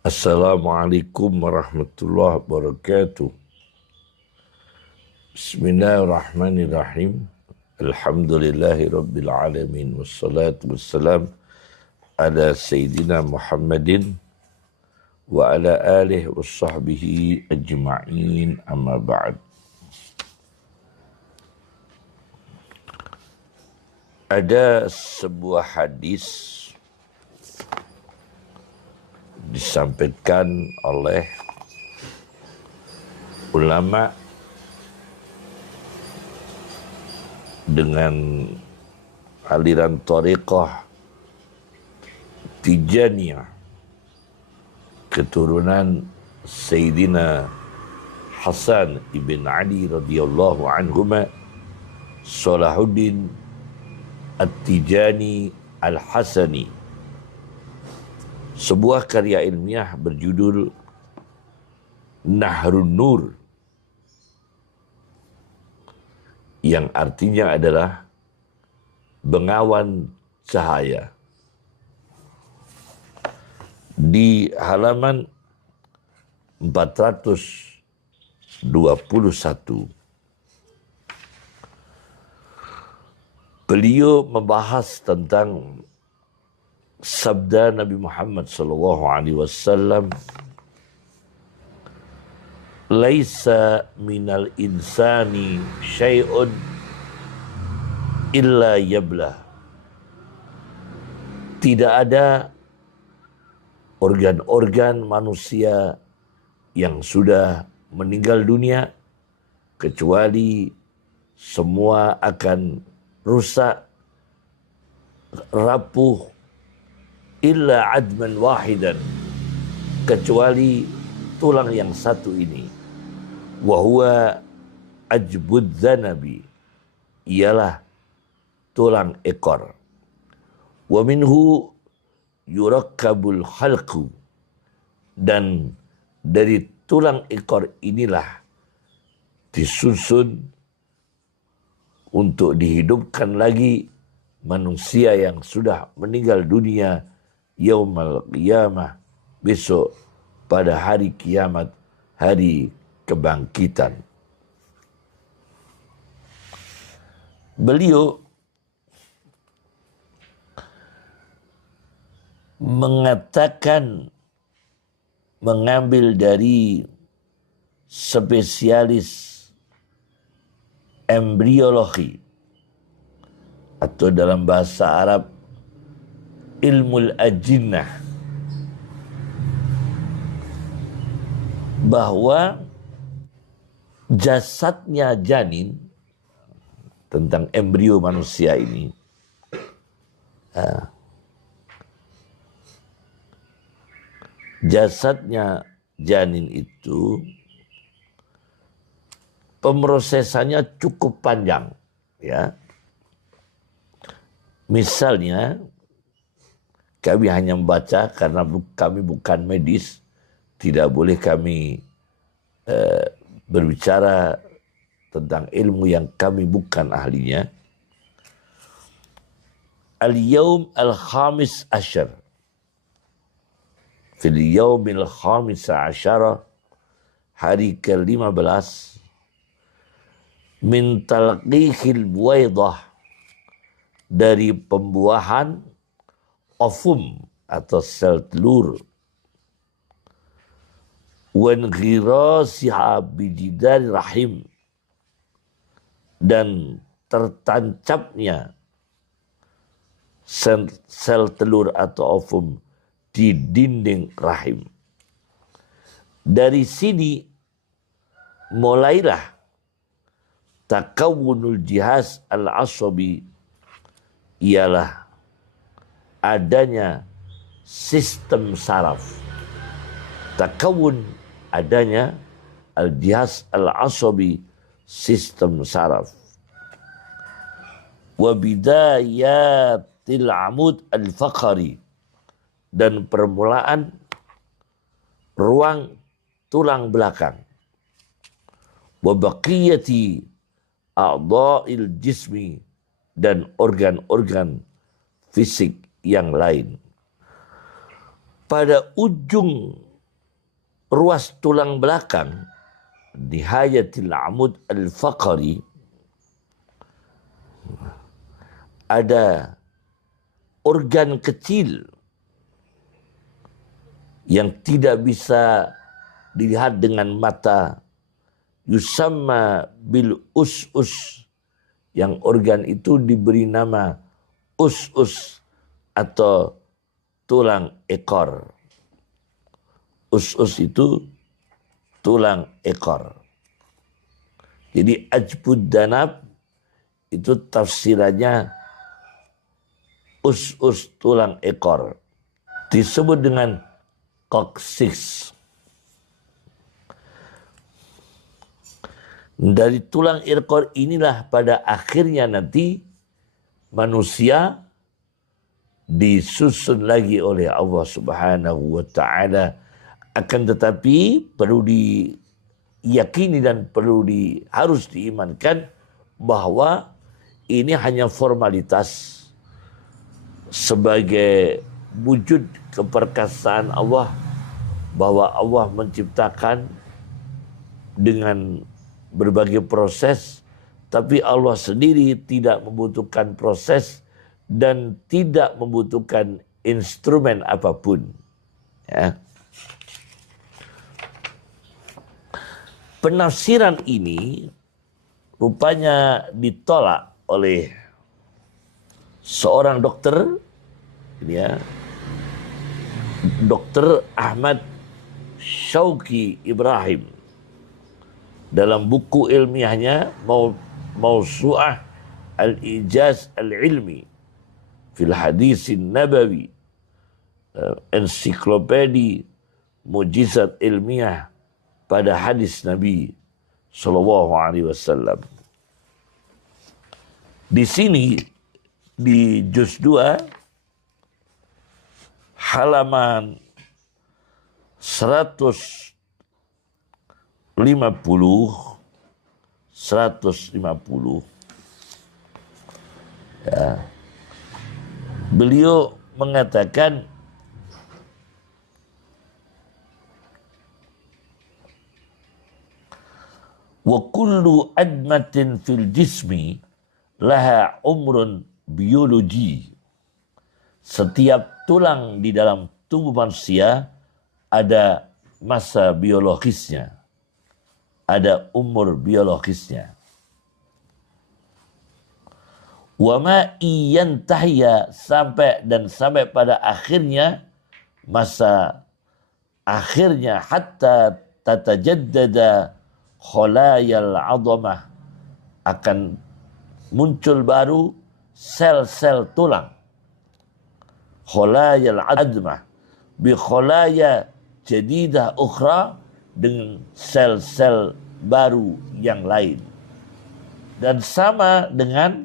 Assalamualaikum warahmatullahi wabarakatuh. Bismillahirrahmanirrahim. Alhamdulillahi rabbil alamin. Wassalatu wassalam ala Sayyidina Muhammadin wa ala alihi wa sahbihi ajma'in, amma ba'd. Ada sebuah hadis disampaikan oleh ulama dengan aliran thariqah Tijaniyah, keturunan Sayyidina Hasan ibn Ali radhiyallahu anhuma, Salahuddin At-Tijani Al-Hasani. Sebuah karya ilmiah berjudul Nahrun Nur, yang artinya adalah bengawan cahaya. Di halaman 421, beliau membahas tentang sabda Nabi Muhammad SAW, "Laisa minal insani syai'un illa yablah." Tidak ada organ-organ manusia yang sudah meninggal dunia kecuali semua akan rusak, rapuh, illa adman wahidan, kecuali tulang yang satu ini, wa huwa ajbud dzanabi, ialah tulang ekor. Wa minhu yurakkabul khalqu, dan dari tulang ekor inilah disusun untuk dihidupkan lagi manusia yang sudah meninggal dunia yaumal qiyamah, besok pada hari kiamat, hari kebangkitan. Beliau mengatakan, mengambil dari spesialis embriologi, atau dalam bahasa Arab ilmul ajinnah, bahwa jasadnya janin, tentang embrio manusia ini, jasadnya janin itu pemrosesannya cukup panjang, ya. Misalnya, kami hanya membaca karena kami bukan medis, tidak boleh kami berbicara tentang ilmu yang kami bukan ahlinya. Al-yawm al-khamis asyar, fil yawmil khamis asyara, hari ke-15, min talqihil buwaidah, dari pembuahan ovum atau sel telur, wan ghirasiha bijidari rahim, dan tertancapnya sel telur atau ovum di dinding rahim. Dari sini mulailah takawunul jihaz al-asabi, ialah adanya sistem saraf. Takawun, adanya, al-jihaz al-asabi, sistem saraf. Wa bidayatil amud al-faqari, dan permulaan ruang tulang belakang. Wa baqiyati a'dha'il jismi, dan organ-organ fisik yang lain. Pada ujung ruas tulang belakang, nihayatil amud al-faqari, ada organ kecil yang tidak bisa dilihat dengan mata, yusamma bil us-us, yang organ itu diberi nama us-us atau tulang ekor. Us-us itu tulang ekor. Jadi ajbud danab itu tafsirannya us-us tulang ekor. Disebut dengan coccyx. Dari tulang ekor inilah pada akhirnya nanti manusia disusun lagi oleh Allah Subhanahu wa taala. Akan tetapi perlu diyakini dan harus diimankan bahwa ini hanya formalitas sebagai wujud keperkasaan Allah, bahwa Allah menciptakan dengan berbagai proses, tapi Allah sendiri tidak membutuhkan proses dan tidak membutuhkan instrumen apapun. Ya. Penafsiran ini rupanya ditolak oleh seorang dokter, ya, Dr. Ahmad Syauqi Ibrahim, dalam buku ilmiahnya Mawsu'ah Al-Ijaz Al-Ilmi fil Hadisin Nabawi, ensiklopedi mujizat ilmiah pada hadis Nabi sallallahu alaihi wasallam. Di sini di juz 2 halaman 150 ya, beliau mengatakan wa kullu admatin fil jismi laha umrun biologi. Setiap tulang di dalam tubuh manusia ada masa biologisnya, ada umur biologisnya. Wa ma iyantahiya, sampai pada akhirnya, masa akhirnya, hatta tatajaddada kholayal adhamah, akan muncul baru sel-sel tulang. Kholayal admah bi kholaya jadidah ukhra, dengan sel-sel baru yang lain. Dan sama dengan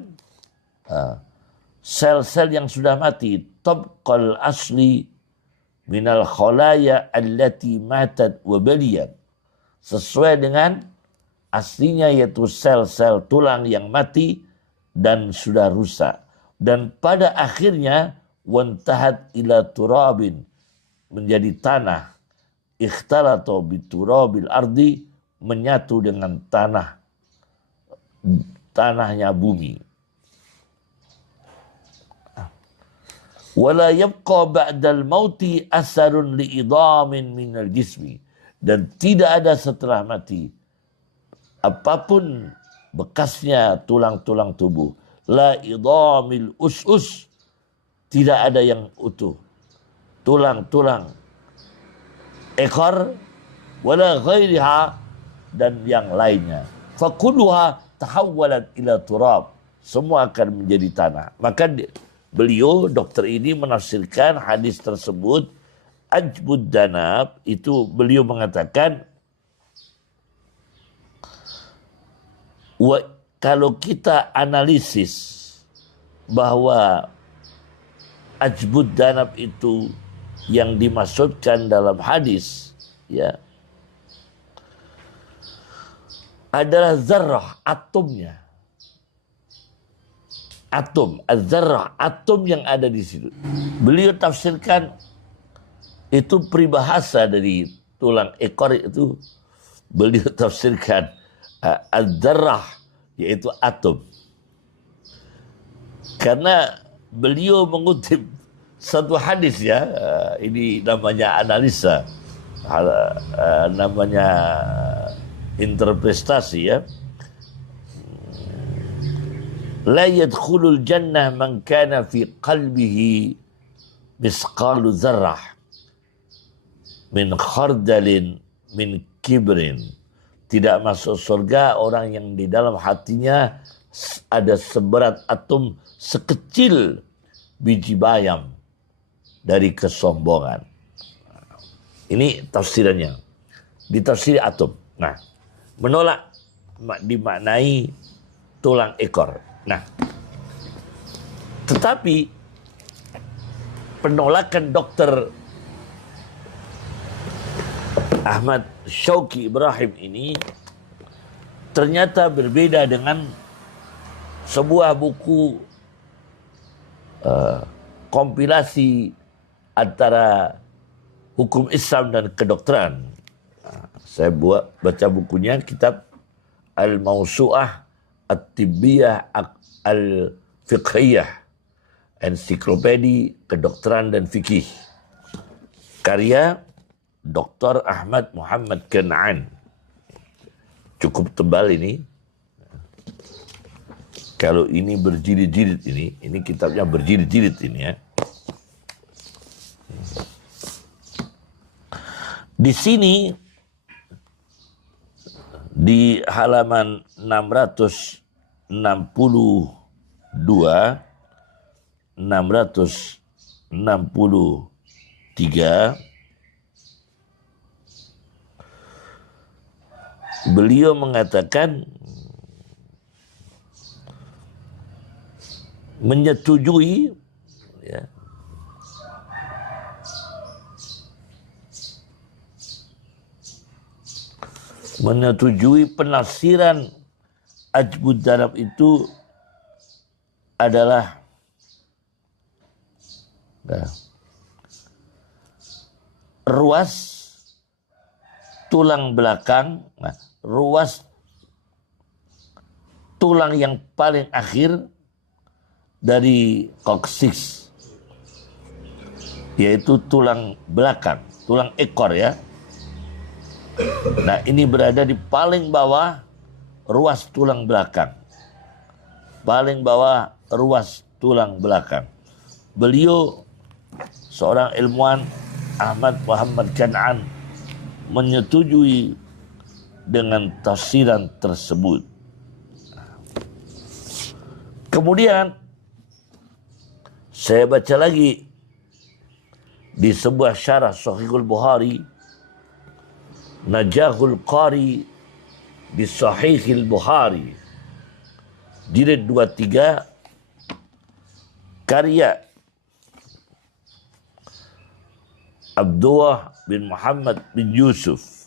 sel-sel yang sudah mati, tabqal asli minal kholaya allati matat wa baliyat, sesuai dengan aslinya, yaitu sel-sel tulang yang mati dan sudah rusak. Dan pada akhirnya wantahat ila turabin, menjadi tanah, ikhtalato biturabil ardi, menyatu dengan tanahnya bumi. Wala yabqa ba'dal mauti asarun li'idamin minal jismi, dan tidak ada setelah mati apapun bekasnya tulang-tulang tubuh. La idamil us-us, tidak ada yang utuh, tulang-tulang ekor, wala ghairiha, dan yang lainnya. Fakulluha tahawwalat ila turab, semua akan menjadi tanah. Maka beliau, dokter ini, menafsirkan hadis tersebut, ajbud danab, itu beliau mengatakan, kalau kita analisis bahwa ajbud danab itu yang dimaksudkan dalam hadis, ya, adalah zarrah, atomnya. Atom, az-zarrah, atom yang ada di situ. Beliau tafsirkan itu peribahasa dari tulang ekor itu beliau tafsirkan ad-darrah, yaitu atom. Karena beliau mengutip satu hadis ya, ini namanya analisa, namanya interpretasi ya. La yadkhulul jannah man kana fi qalbihi misqalu dzarrah min khardalin min kibrin. Tidak masuk surga orang yang di dalam hatinya ada seberat atom sekecil biji bayam dari kesombongan. Ini tafsirannya. Ditafsiri atom. Nah, menolak dimaknai tulang ekor. Nah, tetapi penolakan Dr. Ahmad Syauqi Ibrahim ini ternyata berbeda dengan sebuah buku kompilasi antara hukum Islam dan kedokteran. Saya baca bukunya, kitab Al-Mawsu'ah At-Tibbiyah Al-Fiqhiyah, ensiklopedi kedokteran dan fikih, karya Dr. Ahmad Muhammad Kan'an. Cukup tebal ini. Kalau ini berjilid-jilid ini kitabnya berjilid-jilid ini ya. Di sini di halaman 662, 663 beliau mengatakan menyetujui ya, menyetujui penafsiran ajbud darab itu adalah ruas tulang belakang, ruas tulang yang paling akhir dari koksis, yaitu tulang belakang, tulang ekor ya. Nah, ini berada di paling bawah ruas tulang belakang. Paling bawah ruas tulang belakang. Beliau seorang ilmuwan, Ahmad Muhammad Kan'an, menyetujui dengan tafsiran tersebut. Kemudian saya baca lagi di sebuah syarah Sahihul Bukhari, Najahul Qari di Sahihil Bukhari, jilid 23, karya Abdullah bin Muhammad bin Yusuf.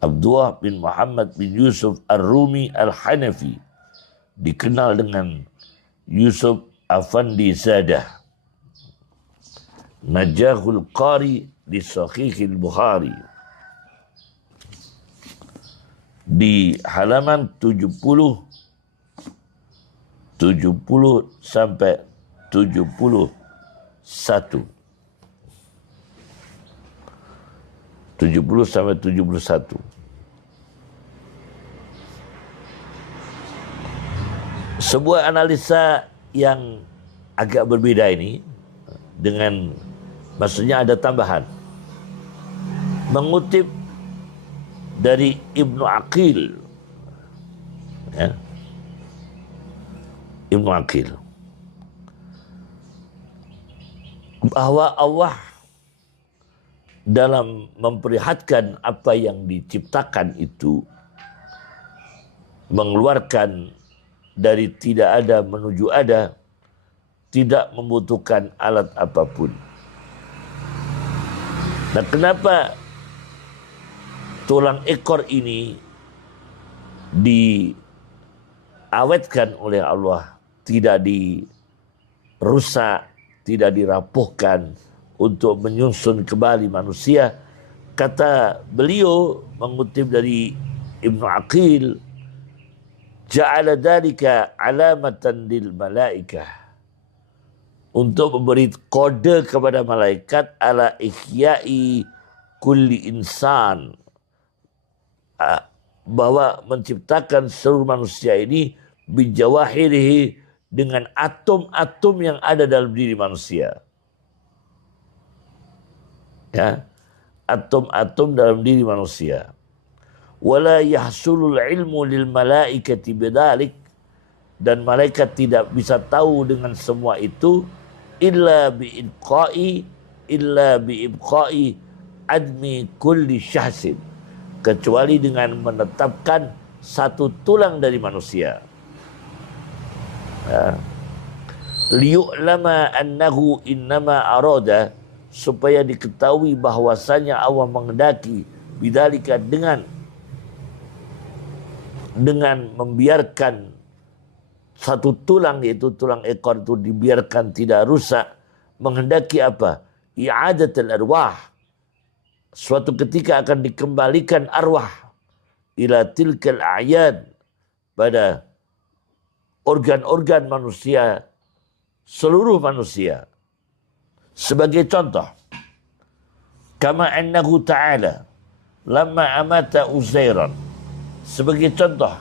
Abdullah bin Muhammad bin Yusuf Ar-Rumi Al-Hanafi, dikenal dengan Yusuf Afandi Zadah. Najahul Qari di Sahihil Bukhari, di halaman 70 sampai 71. 70 sampai 71. Sebuah analisa yang agak berbeda ini, dengan maksudnya ada tambahan, mengutip dari Ibnu Aqil ya. Ibnu Aqil, bahwa Allah dalam memperlihatkan apa yang diciptakan itu mengeluarkan dari tidak ada menuju ada, tidak membutuhkan alat apapun. Nah, kenapa tulang ekor ini diawetkan oleh Allah, tidak dirusak, tidak dirapuhkan untuk menyusun kembali manusia. Kata beliau mengutip dari Ibnu Aqil, ja'ala dzalika alamatan lil malaikah, untuk memberi kode kepada malaikat ala ihya'i kulli insan, bahwa menciptakan seluruh manusia ini bijawahirihi, dengan atom-atom yang ada dalam diri manusia. Ya, atom-atom dalam diri manusia. Wala yahsulul ilmu lil malaikati bidzalik, dan malaikat tidak bisa tahu dengan semua itu illa biibqai admi kulli syahsin, kecuali dengan menetapkan satu tulang dari manusia. Liyu'lama annahu innama arada, supaya diketahui bahwasanya Allah menghendaki bidzalika, dengan membiarkan satu tulang, yaitu tulang ekor itu dibiarkan tidak rusak, menghendaki apa? I'adatul arwah, suatu ketika akan dikembalikan arwah ila tilkal a'yad, pada organ-organ manusia, seluruh manusia. Sebagai contoh, kama annahu ta'ala lamma amata Uzairan, sebagai contoh,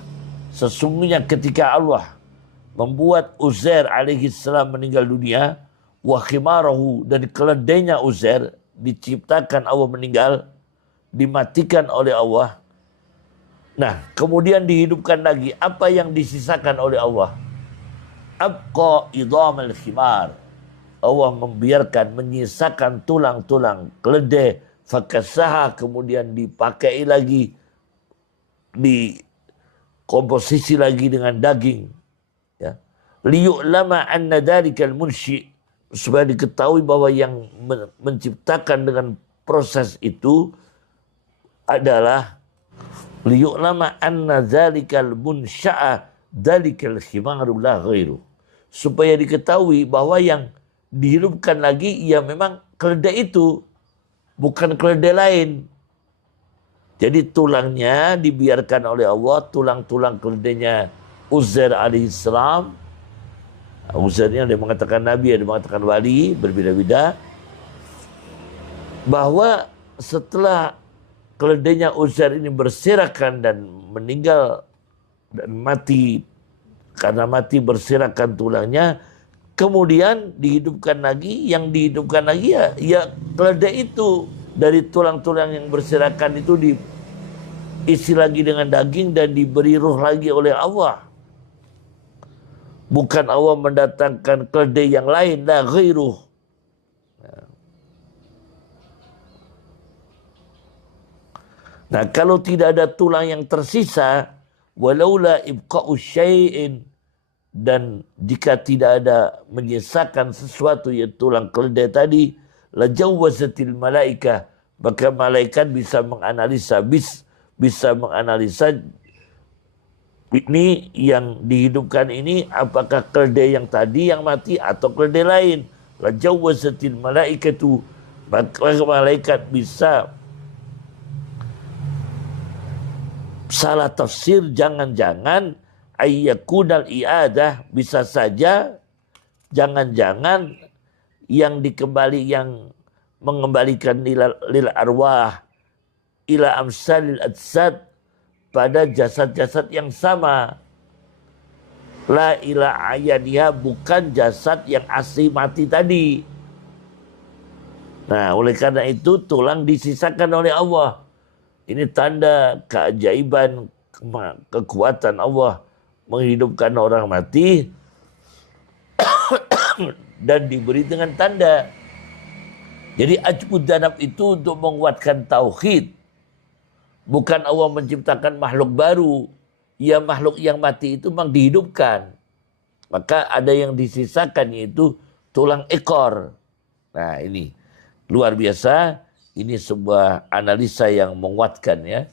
sesungguhnya ketika Allah membuat Uzair alaihi salam meninggal dunia, wa khimarahu, dan keledainya Uzair diciptakan, Allah meninggal, dimatikan oleh Allah. Nah, kemudian dihidupkan lagi. Apa yang disisakan oleh Allah? Abqa idhamal khimar, Allah membiarkan, menyisakan tulang-tulang keledai, fakasaha, kemudian dipakai lagi, dikomposisi lagi dengan daging. Ya. Liyu'lama anna dzalikal munshi, supaya diketahui bahwa yang menciptakan dengan proses itu adalah liyu'lama anna dzalikal munsha'a dzalikal khimaru la ghairu, supaya diketahui bahwa yang dihidupkan lagi ya memang keledai itu, bukan keledai lain. Jadi tulangnya dibiarkan oleh Allah, tulang-tulang keledainya Uzair alaihissalam. Uzairnya ada yang mengatakan Nabi, ada yang mengatakan wali, berbeda-beda. Bahwa setelah keledainya Uzair ini berserakan dan meninggal dan mati, karena mati berserakan tulangnya, kemudian dihidupkan lagi. Yang dihidupkan lagi ya keledai itu, dari tulang-tulang yang berserakan itu diisi lagi dengan daging dan diberi ruh lagi oleh Allah. Bukan Allah mendatangkan keledai yang lain, la ghairuh. Nah, kalau tidak ada tulang yang tersisa, walaula ibqa'u syai'in, dan jika tidak ada menyisakan sesuatu, ya tulang keledai tadi, la jawwazatil malaikah, maka malaikat bisa menganalisa, bisa menganalisa ini yang dihidupkan ini apakah keledai yang tadi yang mati atau keledai lain. La jawwazatil malaikatu, maka malaikat bisa salah tafsir, jangan-jangan ayyakunal i'adah, bisa saja jangan-jangan yang mengembalikan lil arwah ila amsalil adsad, pada jasad-jasad yang sama, la ila ayaniha, bukan jasad yang asli mati tadi. Nah, oleh karena itu tulang disisakan oleh Allah. Ini tanda keajaiban, kekuatan Allah menghidupkan orang mati dan diberi dengan tanda. Jadi ajbud danab itu untuk menguatkan tauhid. Bukan Allah menciptakan makhluk baru. Ya, makhluk yang mati itu memang dihidupkan. Maka ada yang disisakan, yaitu tulang ekor. Nah, ini luar biasa. Ini sebuah analisa yang menguatkan, ya.